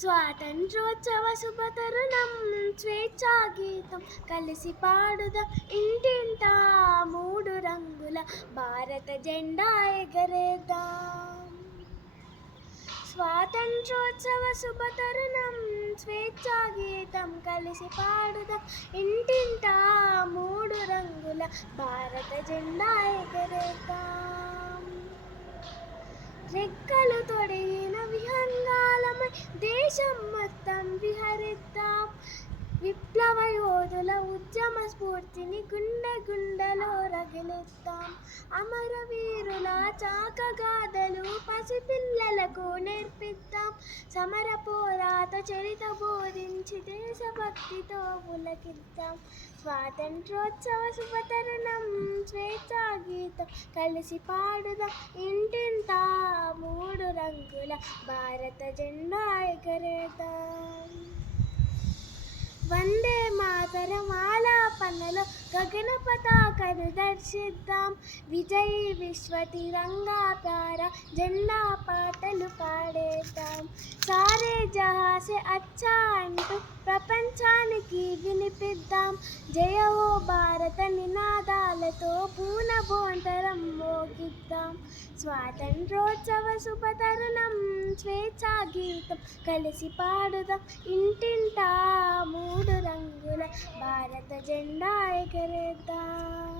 స్వాతంత్రోత్సవ శుభతరుణం స్వేచ్ఛా గీతం కలిసి పాడుదాం ఇంటింటా మూడు రంగుల భారత జెండా ఎగరేద్దాం. స్వాతంత్రోత్సవ శుభతరుణం స్వేచ్ఛా గీతం కలిసి పాడుదాం ఇంటింటా మూడు రంగుల భారత జెండా ఎగరేద్దాం. రెక్కలు తొడిగిన విహంగాలమై దేశం మొత్తం విహరిద్దాం. విప్లవ యోధుల ఉద్యమ స్ఫూర్తిని గుండె గుండెలో రగిలిద్దాం. అమరవీరుల చాకగాథలు పసిపిల్లలకు నేర్పిద్దాం. సమర పోరాట చరిత బోధించి దేశభక్తితో పులకిద్దాం. స్వాతంత్రోత్సవ శుభతరుణం స్వేచ్ఛా గీతం కలిసి పాడుదాం ఇంటింటా మూడు రంగుల భారత జెండా ఎగరేద్దాం. వందే మాతరం ఆలాపనలో గగన పతాకను దర్శిద్దాం. విజయ్ విశ్వ తిరంగా ప్యార జెండా పాటలు పాడేద్దాం. సారే జహాసే అచ్చా అంటూ ప్రపంచానికి వినిపిద్దాం. జయ హో భారత నినాదాలతో పూనబోంతరం మోగిద్దాం. స్వాతంత్రోత్సవ శుభతరుణం స్వేచ్ఛా గీతం కలిసి పాడుదాం ఇంటింటా మూడు రంగుల భారత జెండా ఎగరేద్దాం.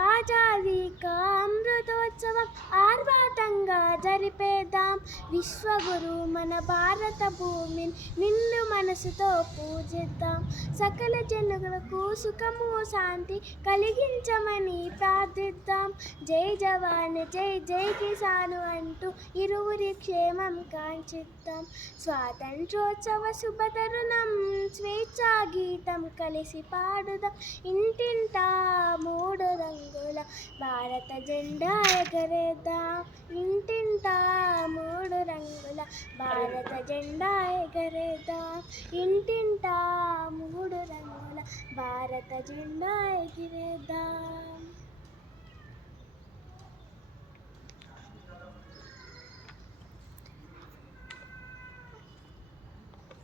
ఆజాదీ కా అమృతోత్సవం ఆర్భాటంగా జరిపేద్దాం. విశ్వగురు మన భారత భూమిని నిండు మనసుతో పూజిద్దాం. సకల జనులకు సుఖము శాంతి కలిగించమని ప్రార్థిద్దాం. జై జవాన్ జై జై కిసాను అంటూ ఇరువురి క్షేమం కాంక్షిద్దాం. స్వాతంత్రోత్సవ శుభతరుణం స్వేచ్ఛా గీతం కలిసి పాడుదాం ఇంటింటా మూడు రంగుల భారత జెండా ఎగరేద్దాం. ఇంటింటా మూడు రంగుల భారత జెండా ఎగరేద్దాం. ఇంటింటా మూడు రంగుల భారత జెండా ఎగిరేద్దాం.